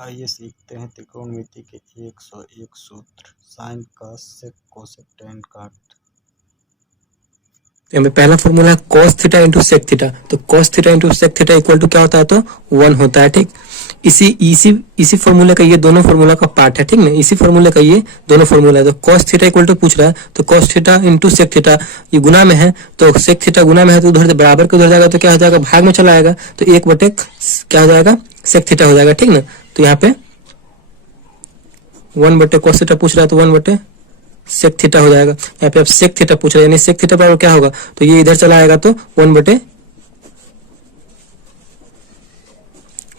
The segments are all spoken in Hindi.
आइए सीखते हैं त्रिकोणमिति के 101 सूत्र। Sine cos sec cosec tan cot. यहाँ पे पहला फॉर्मूला है cos theta into sec theta. तो cos theta into sec theta equal to क्या होता है? तो 1 होता है। ठीक, इसी फॉर्मूले का ये दोनों फॉर्मूला का पार्ट है। ठीक ना, इसी फॉर्मूले का ये दोनों फॉर्मूला है। तो cos थीटा इक्वल टू पूछ रहा है, तो cos theta into sec theta ये गुना में है, तो सेक थीटा गुना में है तो उधर बराबर के उधर जाएगा तो क्या हो जाएगा? भाग में चला आएगा, तो 1 बटे क्या हो जाएगा? सेक थीटा हो जाएगा। ठीक ना, तो यहाँ पे 1 बटे cos थीटा पूछ रहा है तो 1 बटे सेक थीटा हो जाएगा। यहाँ पे अब सेक थीटा पूछ रहा है, यानी सेक थीटा बराबर क्या होगा? तो ये इधर चला आएगा तो 1 बटे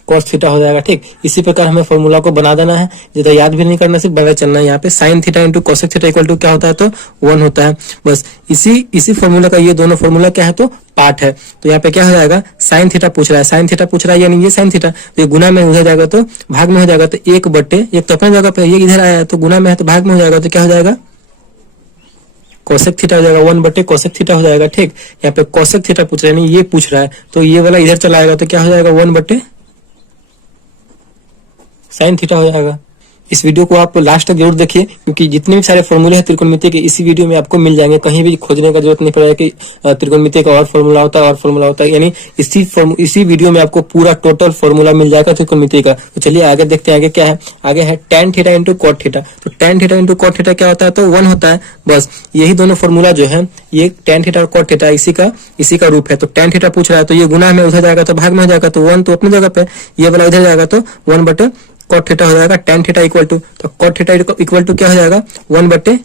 cos थीटा हो जाएगा। ठीक, इसी प्रकार हमें फॉर्मूला को बना देना है, ज्यादा याद भी नहीं करना, सिर्फ बगैर चलना है। यहाँ पे sin theta into cosec theta equal to क्या होता है? तो 1 होता है। बस इसी फॉर्मूला का ये दोनों फॉर्मूला क्या है? तो पार्ट है। तो यहाँ पे क्या हो जाएगा? sin थीटा पूछ रहा है, sin थीटा पूछ रहा है, यानी ये sin थीटा, तो ये गुना में उधर जाएगा तो भाग में हो जाएगा, तो 1 बटे एक तो अपने जगह पे, ये इधर आया तो गुना में है तो भाग में हो जाएगा, तो क्या हो जाएगा? कोसेक थीटा हो जाएगा, 1 बटे कोसेक थीटा हो जाएगा। ठीक, यहाँ पे कोसेक थीटा पूछ रहा है, यानी ये पूछ रहा है, तो ये वाला इधर चला आएगा तो क्या हो जाएगा? 1 बटे साइन थीटा हो जाएगा। इस वीडियो को आप लास्ट तक जरूर देखिए, क्योंकि जितने भी सारे फॉर्मूले हैं त्रिकोणमिति के इसी वीडियो में आपको मिल जाएंगे। कहीं भी खोजने का जरूरत नहीं पड़ेगा कि त्रिकोणमिति का और फॉर्मूला होता है और फॉर्मूला होता है, यानी इसी वीडियो में आपको पूरा टोटल फॉर्मूला मिल जाएगा त्रिकोणमिति का। तो चलिए आगे देखते हैं, आगे क्या है। आगे है tan theta into cot theta. तो tan theta into cot theta क्या होता है? तो 1 होता है। बस यही दोनों फॉर्मूला जो है, ये tan थीटा और कॉट थीटा इसी का रूप है। तो tan थीटा पूछ रहा है, तो ये गुना में उधर जाएगा तो भाग में हो जाएगा, तो 1 तो अपनी जगह पे, ये वाला इधर जाएगा तो 1 बटे कॉट थीटा हो जाएगा। tan थीटा इक्वल टू, तो कॉट थीटा इक्वल टू क्या हो जाएगा? 1 बटे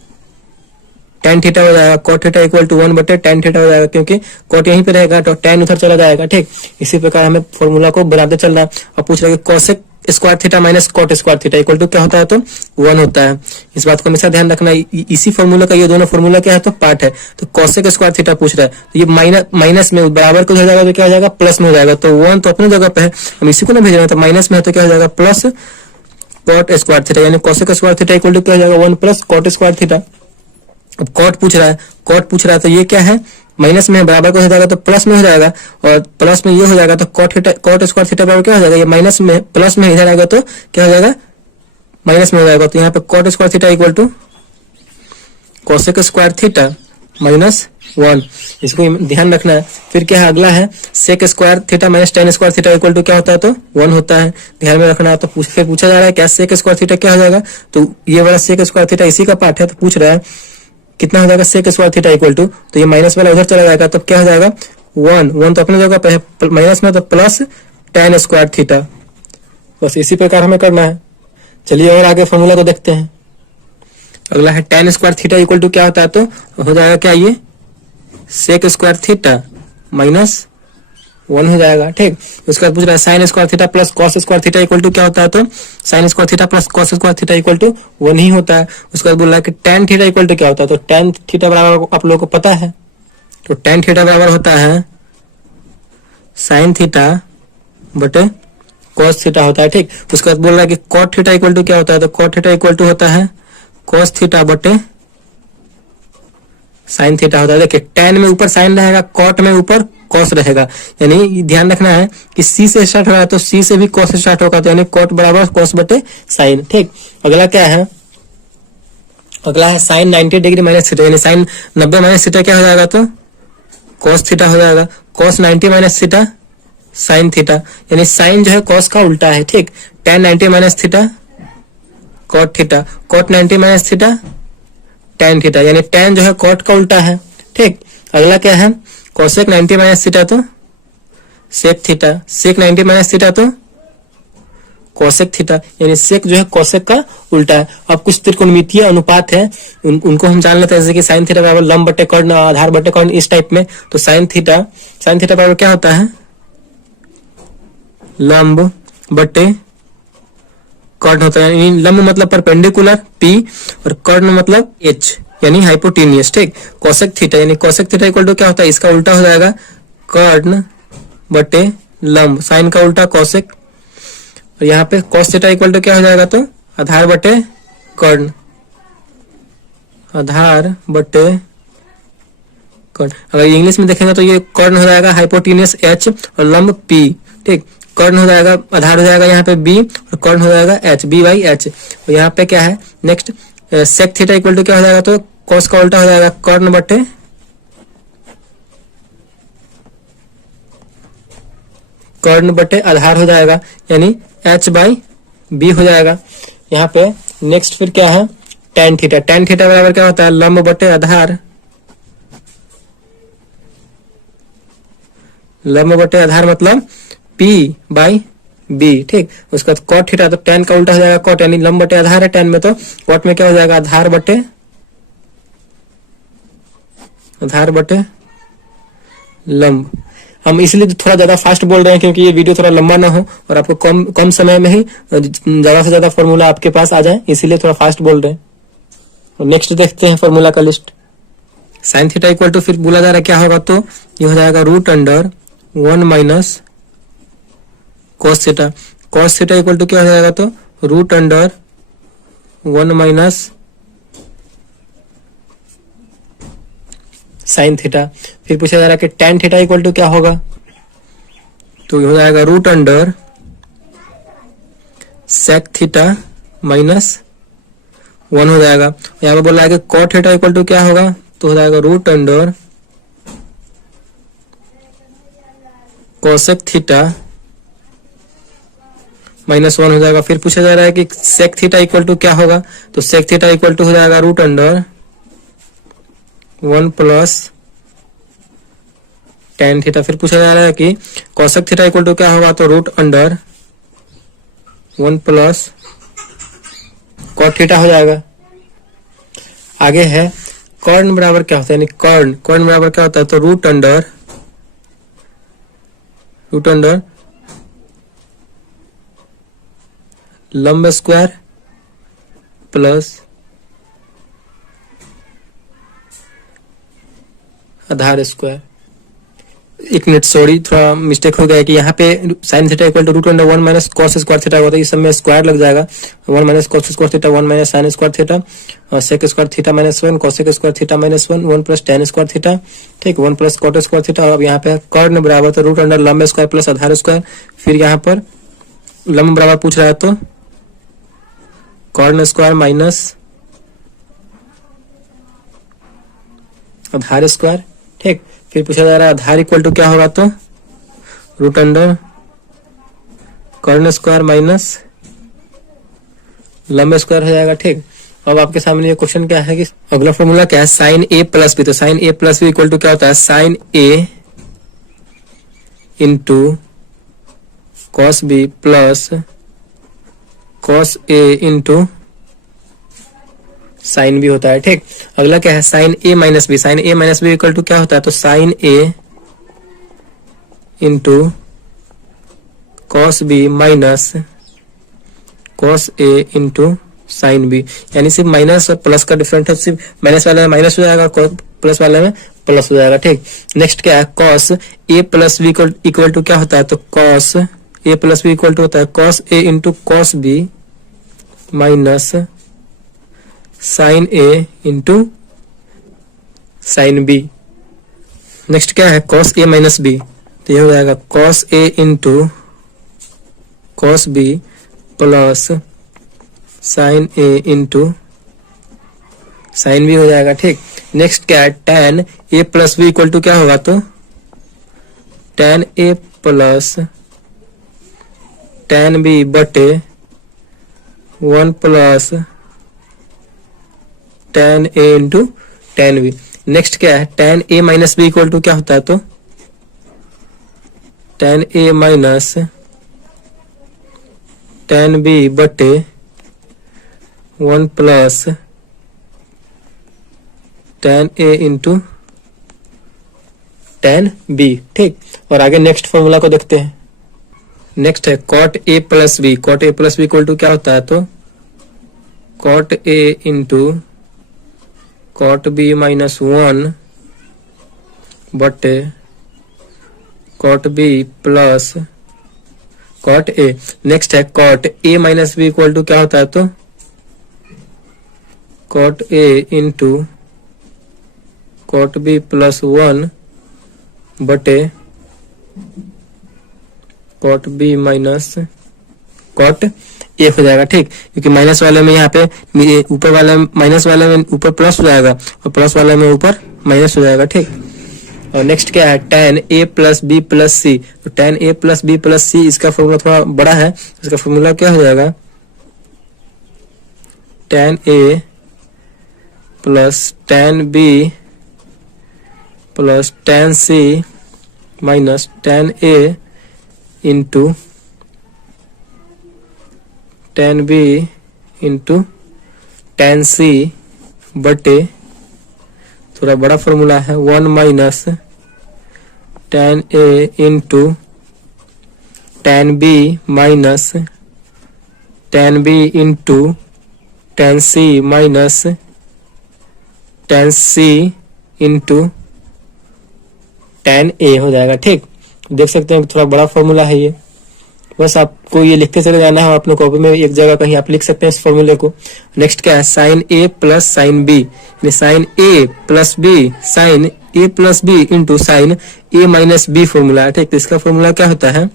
tan थीटा हो जाएगा। कॉट थीटा इक्वल टू 1 बटे tan थीटा हो जाएगा, क्योंकि कॉट यहीं पे रहेगा तो tan उधर चला जाएगा। ठीक, इसी प्रकार हमें फॉर्मूला को बनाते चलना है। और पूछ रहा है कि cosec square theta minus cot square theta equal to क्या होता है? तो 1 होता है। इस बात को हमेशा ध्यान रखना। इसी फॉर्मूला का ये दोनों फॉर्मूला क्या है? तो पार्ट है। तो कोसेक स्क्वायर थीटा पूछ रहा है, तो ये माइनस में बराबर को हो जाएगा तो क्या हो जाएगा? प्लस में हो जाएगा। तो 1 तो अपनी जगह पे है, हम इसी को ना भेज रहे हैं, तो माइनस में है तो क्या हो जाएगा? प्लस कॉट स्क्वायर थीटा, यानी cosec square theta equal to क्या हो जाएगा? 1 प्लस कॉट स्क्वायर थीटा। अब कॉट पूछ रहा है तो ये क्या है? माइनस में बराबर को हो जाएगा तो प्लस में हो जाएगा, और प्लस में ये हो जाएगा तो कॉट स्क्वायर थीटा बराबर क्या हो जाएगा? ये माइनस में प्लस में इधर आएगा तो क्या हो जाएगा? माइनस में हो जाएगा। तो यहाँ पे cot square theta equal to cosec square theta minus 1, इसको ध्यान रखना है। फिर क्या है? अगला है sec square theta minus tan square theta equal to क्या होता है? तो 1 होता है। ध्यान में रखना है। तो फिर पूछा जा रहा है क्या सेक स्क्वायर थीटा क्या हो जाएगा? तो ये वाला सेक स्क्वायर थीटा इसी का पार्ट है, तो पूछ रहा है कितना हो जाएगा sec square theta equal to, तो ये माइनस वाला उधर चला जाएगा तो क्या हो जाएगा? 1 तो अपने जगह पे है माइनस में, तो प्लस tan स्क्वायर थीटा। बस इसी प्रकार हमें करना है। चलिए और आगे फॉर्मूला को देखते हैं। अगला है tan square theta equal to क्या होता है? तो हो जाएगा क्या? ये सेक स्क्वायर थीटा माइनस 1 हो जाएगा। ठीक, उसके बाद पूछ रहा है sine square theta plus cos square theta equal to क्या होता है? तो sine square theta plus cos square theta equal to 1 ही होता है। उसके बाद बोल रहा है कि tan थीटा इक्वल टू क्या होता है? तो tan थीटा बराबर आप लोगों को पता है, तो tan थीटा बराबर होता है साइन थीटा बटे कॉस थीटा होता है। ठीक, उसके बाद बोल रहा है कि कॉट थीटा इक्वल टू क्या होता है? तो कॉट थीटा इक्वल टू होता है कॉस थीटा बटे साइन थीटा होता है। देखिए tan में ऊपर साइन रहेगा, कॉट में ऊपर कॉस रहेगा, यानी ध्यान रखना है कि c से स्टार्ट हो रहा है तो c से भी कॉस स्टार्ट होगा, तो यानी कॉट बराबर कॉस बटे साइन। ठीक, अगला क्या है? अगला है साइन 90 डिग्री माइनस थीटा, यानी साइन 90 माइनस थीटा क्या हो जाएगा? तो कॉस थीटा हो जाएगा। Cos 90 minus theta sine theta, यानी साइन जो है कॉस का उल्टा है। ठीक, tan 90 minus theta cot theta, cot 90 minus theta tan theta, यानी tan जो है कॉट का उल्टा है। ठीक, अगला क्या है? कोसेक 90 माइनस थीटा तो सेक थीटा, सेक 90 माइनस थीटा तो कोसेक थीटा, यानी सेक जो है कोसेक का उल्टा है। अब कुछ त्रिकोणमितीय अनुपात है, उनको हम जान लेते हैं, जैसे कि साइन थीटा बराबर लंब बटे कर्ण, आधार बटे कर्ण, इस टाइप में। तो साइन थीटा बराबर क्या होता है? लंब बटे कर्ण होता है, यानी लंब मतलब परपेंडिकुलर P और कर्ण मतलब H, यानी हाइपोटेनियस। ठीक, कोसेक थीटा यानी कोसेक थीटा इक्वल टू क्या होता है? इसका उल्टा हो जाएगा कर्ण बटे लंब, साइन का उल्टा कोसेक, और यहाँ पे cos थीटा इक्वल टू क्या हो जाएगा? तो आधार बटे कर्ण, आधार बटे कर्ण। अगर इंग्लिश में देखेंगे तो ये कर्ण हो जाएगा हाइपोटेनियस H और लंब P। ठीक, कर्ण हो जाएगा, आधार हो जाएगा यहाँ पे बी, और कर्ण हो जाएगा एच, बी बाई एच। और यहाँ पे क्या है next, sec theta equal to क्या हो जाएगा, तो कॉस का उल्टा हो जाएगा कर्ण बटे आधार हो जाएगा, यानी एच बाई बी हो जाएगा यहाँ पे। नेक्स्ट फिर क्या है, टेन थीटा। टेन थीटा बराबर क्या होता है, लंब बटे आधार, लंब बटे आधार मतलब P बाई बी, ठीक। उसका कॉट थीटा, तो टेन का उल्टा हो जाएगा कॉट, यानी लंब बटे आधार है टेन में, तो कॉट में क्या हो जाएगा, आधार बटे लंब। हम इसलिए थोड़ा ज्यादा फास्ट बोल रहे हैं क्योंकि ये वीडियो थोड़ा लंबा ना हो और आपको कम समय में ही ज्यादा से ज्यादा फॉर्मूला आपके पास आ जाए, इसीलिए थोड़ा फास्ट बोल रहे हैं। नेक्स्ट देखते हैं फॉर्मूला का list. Sine theta equal to फिर बोला जा रहा है क्या होगा, तो ये हो जाएगा root under 1 minus cos theta. Cos theta equal to क्या हो जाएगा, तो root under 1 minus sine theta. फिर पूछा जा रहा है कि टेन थीटा इक्वल टू क्या होगा, तो ये हो जाएगा root under sec theta minus 1 हो जाएगा। यहाँ पे बोला है कि कॉट थीटा इक्वल टू क्या होगा, तो हो जाएगा root under cosec theta minus 1 हो जाएगा। फिर पूछा जा रहा है कि सेक थीटा इक्वल टू क्या होगा, तो सेक थीटा इक्वल टू हो जाएगा root under 1 plus tan theta. फिर पूछा जा रहा है कि कोसेक थीटा इक्वल टू क्या होगा, तो root under 1 plus cot theta हो जाएगा। आगे है कर्ण बराबर क्या होता है, यानी कर्ण बराबर क्या होता है, तो रूट अंडर लंब स्क्वायर प्लस आधार स्क्वायर। एक मिनट सॉरी, थोड़ा मिस्टेक हो गया है कि यहाँ पे sine theta equal to root under 1 minus cos square theta होता है, इस समय स्क्वायर लग जाएगा, 1 minus cos square theta, 1 minus sine square theta, और sec square theta minus 1, cosec square theta minus 1, 1 plus tan square theta, ठीक, 1 प्लस कॉट स्क्वायर थीटा। और अब यहाँ पे कर्ण बराबर तो रूट अंडर लंब स्क्वायर प्लस आधार स्क्वायर। फिर यहाँ पर लंब बराबर पूछ रहा है तो कर्ण स्क्वायर माइनस आधार स्क्वायर, ठीक। फिर पूछा जा रहा है आधार इक्वल टू क्या होगा, तो रूट अंडर कर्ण स्क्वायर माइनस लंब स्क्वायर हो जाएगा, ठीक। अब आपके सामने ये क्वेश्चन क्या है कि अगला फॉर्मूला क्या है, साइन ए प्लस बी। तो sine A plus B equal to क्या होता है, sine A into cos B plus cos A into sine B होता है, ठीक। अगला क्या है, sine A minus B. Sine A minus B equal to क्या होता है, तो sine A into cos B minus cos A into sine B, यानी सिर्फ माइनस और प्लस का डिफरेंस है, सिर्फ माइनस वाले में माइनस हो जाएगा, प्लस वाले में प्लस हो जाएगा, ठीक। नेक्स्ट क्या है, cos A plus B equal to क्या होता है, तो cos A plus B equal to होता है cos A into cos B minus sine A into sine B. Next क्या है, कॉस ए माइनस बी, तो ये हो जाएगा cos A into cos B plus sine A into sine B हो जाएगा, ठीक। नेक्स्ट क्या है, tan A plus B equal to क्या होगा, तो tan A plus tan B बटे 1 plus tan A into tan B. Next क्या है, tan A minus B equal to क्या होता है, तो tan A minus tan B बटे 1 plus tan A into tan B, ठीक। और आगे नेक्स्ट फॉर्मूला को देखते हैं। नेक्स्ट है cot A plus B. cot A plus B equal to क्या होता है, तो cot A into cot B minus 1 बटे cot B plus cot A. Next है cot A minus B equal to क्या होता है, तो cot A into cot B plus 1 बटे cot B minus cot A हो जाएगा। ठीक, क्योंकि माइनस वाले में यहाँ पे ऊपर वाला माइनस वाले में ऊपर प्लस हो जाएगा और प्लस वाले में ऊपर माइनस हो जाएगा। ठीक, और नेक्स्ट क्या है, tan a plus B plus C. तो tan a plus B plus C, इसका फॉर्मूला थोड़ा बड़ा है, इसका फॉर्मूला क्या हो जाएगा, tan a plus tan b plus tan c minus tan a into tan b into tan c बटे, थोड़ा बड़ा फॉर्मूला है, 1 minus tan a into tan b minus tan b into tan c minus tan c into tan a हो जाएगा। ठीक, देख सकते हैं थोड़ा बड़ा फॉर्मूला है ये, बस आपको ये लिखते चले जाना है, अपने कॉपी में एक जगह कहीं आप लिख सकते हैं इस फॉर्मूले को। नेक्स्ट क्या है, sine A plus sine B, यानी sine A plus B sine A plus B into sine A minus B formula है। ठीक, तो इसका फॉर्मूला क्या होता है,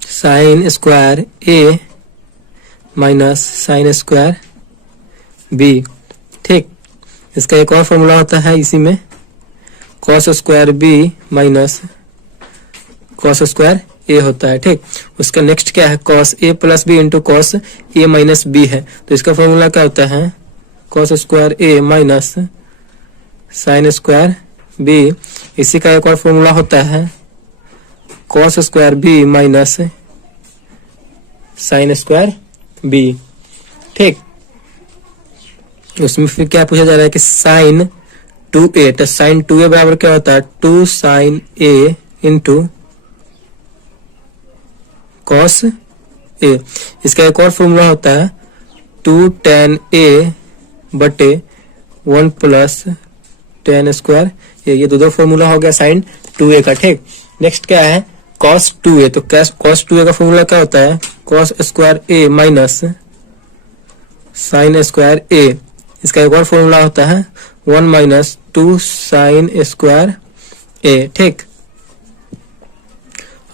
sine square A minus sine square B. ठीक, इसका एक और फॉर्मूला होता है इसी में, cos square B minus cos square A होता है। ठीक, उसका नेक्स्ट क्या है, cos A plus B into cos A minus B है, तो इसका फॉर्मूला क्या होता है, cos square A minus sine square B. इसी का एक और फॉर्मूला होता है, cos square B minus sine square B. ठीक, उसमें फिर क्या पूछा जा रहा है कि साइन 2a, तो साइन 2a बराबर क्या होता है, 2 साइन a इंटू कॉस ए। इसका एक और फॉर्मूला होता है 2 tan a बटे 1 प्लस tan स्क्वायर ए। ये दो फॉर्मूला हो गया साइन 2a का। ठीक, नेक्स्ट क्या है, cos 2a, तो cos 2a का फॉर्मूला क्या होता है, cos square a minus sine square a। इसका एक और फॉर्मूला होता है 1 माइनस 2 साइन स्क्वायर a। ठीक,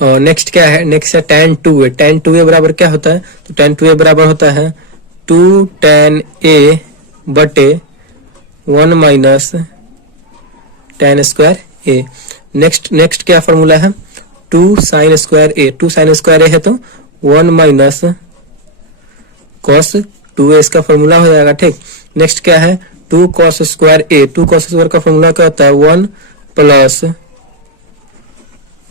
और नेक्स्ट क्या है, नेक्स्ट है tan 2a। tan 2a बराबर क्या होता है, तो tan 2a बराबर होता है 2 tan a बटे 1 minus tan square a। Next क्या फॉर्मूला है, 2 sine square a। 2 sine square a है तो 1 माइनस कॉस 2a, इसका फॉर्मूला हो जाएगा। ठीक, नेक्स्ट क्या है, 2 cos square a। 2 cos square का फॉर्मूला क्या होता है, 1 प्लस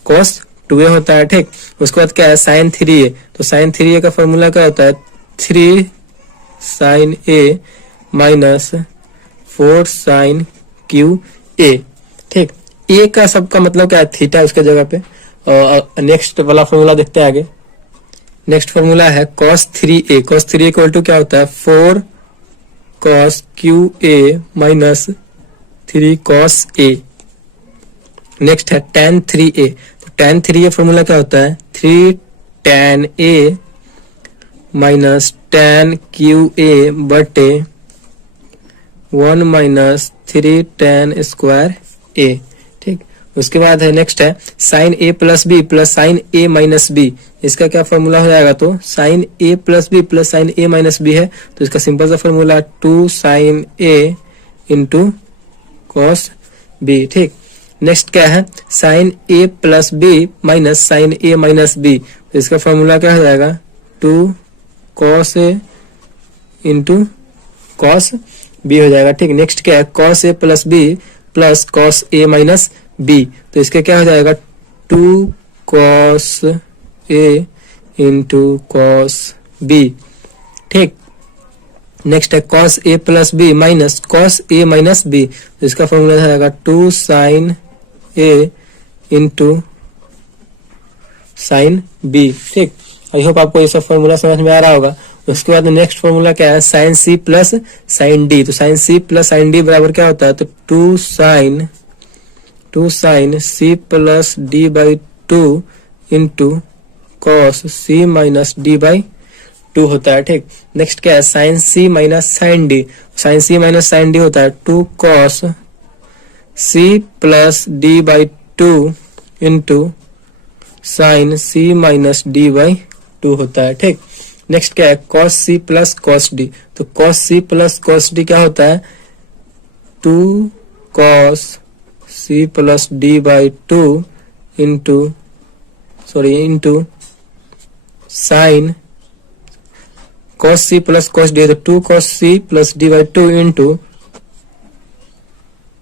कॉस 2a होता है। ठीक, उसके बाद क्या है, साइन 3a। तो साइन 3a का फॉर्मूला क्या होता है, 3 sine a minus 4 sine cube a। ठीक, a का सबका मतलब क्या है, थीटा उसके जगह पे। और नेक्स्ट वाला फॉर्मूला देखते हैं आगे। नेक्स्ट फॉर्मूला है cos 3a। cos 3a equal to क्या होता है, 4 cos QA minus 3 cos A। Next है tan 3a। तो tan 3a फॉर्मूला क्या होता है, 3 tan A minus tan QA बटे 1 माइनस 3 tan स्क्वायर A। ठीक, उसके बाद है नेक्स्ट है sine a plus B plus sine a minus B. इसका क्या फॉर्मूला हो जाएगा, तो sine a plus B plus sine a minus B है, तो इसका सिंपल सा formula 2 sine a into cos b। ठीक, नेक्स्ट क्या है, sine a plus B minus sine a minus B. तो इसका फॉर्मूला क्या हो जाएगा, 2 cos a into cos b हो जाएगा। ठीक, नेक्स्ट क्या है, cos a plus B plus cos a minus b। तो इसका क्या हो जाएगा, 2 cos a into cos b। ठीक, नेक्स्ट है cos a plus B minus cos a minus b। तो इसका फॉर्मूला हो जाएगा 2 sine a into sine b। ठीक, आई होप आपको ये सब फॉर्मूला समझ में आ रहा होगा। उसके बाद नेक्स्ट फॉर्मूला क्या है, sine c plus sine d। तो sine c plus sine d बराबर क्या होता है, तो 2 sine c plus d by 2 इंटू cos c minus d by 2 होता है। ठीक, नेक्स्ट क्या है, sine c minus sine d। Sine c minus sine d होता है 2 cos c plus d by 2 into sine C minus D by two होता है। ठीक, नेक्स्ट क्या है, cos C plus cos D. तो cos C plus cos D क्या होता है, 2 cos C plus D by two into sine cos C plus cos D, तो 2 cos C plus D by two into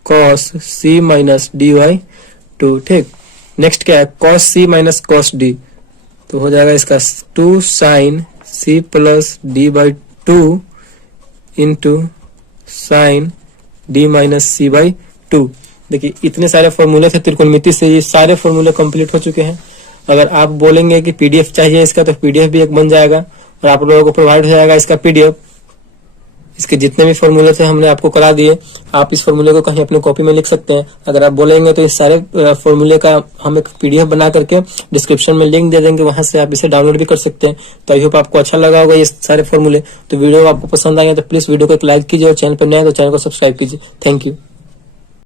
cos C minus D by two. ठीक, नेक्स्ट क्या है, cos C minus cos D, तो हो जाएगा इसका 2 sine C plus D by two into sine D minus C by two. देखिए इतने सारे फॉर्मूले थे त्रिकोणमिति से, ये सारे फॉर्मूले कंप्लीट हो चुके हैं। अगर आप बोलेंगे कि पीडीएफ चाहिए इसका, तो पीडीएफ भी एक बन जाएगा और आप लोगों को प्रोवाइड हो जाएगा इसका पीडीएफ। इसके जितने भी फॉर्मूले थे हमने आपको करा दिए, आप इस फॉर्मूले को कहीं अपने कॉपी में लिख सकते हैं। अगर आप बोलेंगे तो इस सारे फॉर्मूले का हम एक पीडीएफ बना करके डिस्क्रिप्शन में लिंक दे देंगे, वहां से आप इसे डाउनलोड भी कर सकते हैं। तो आई होप आपको अच्छा लगा होगा ये सारे फॉर्मूले। तो वीडियो आपको पसंद आए तो प्लीज वीडियो को एक लाइक कीजिए और चैनल पर नए हैं तो चैनल को सब्सक्राइब कीजिए। Thank you.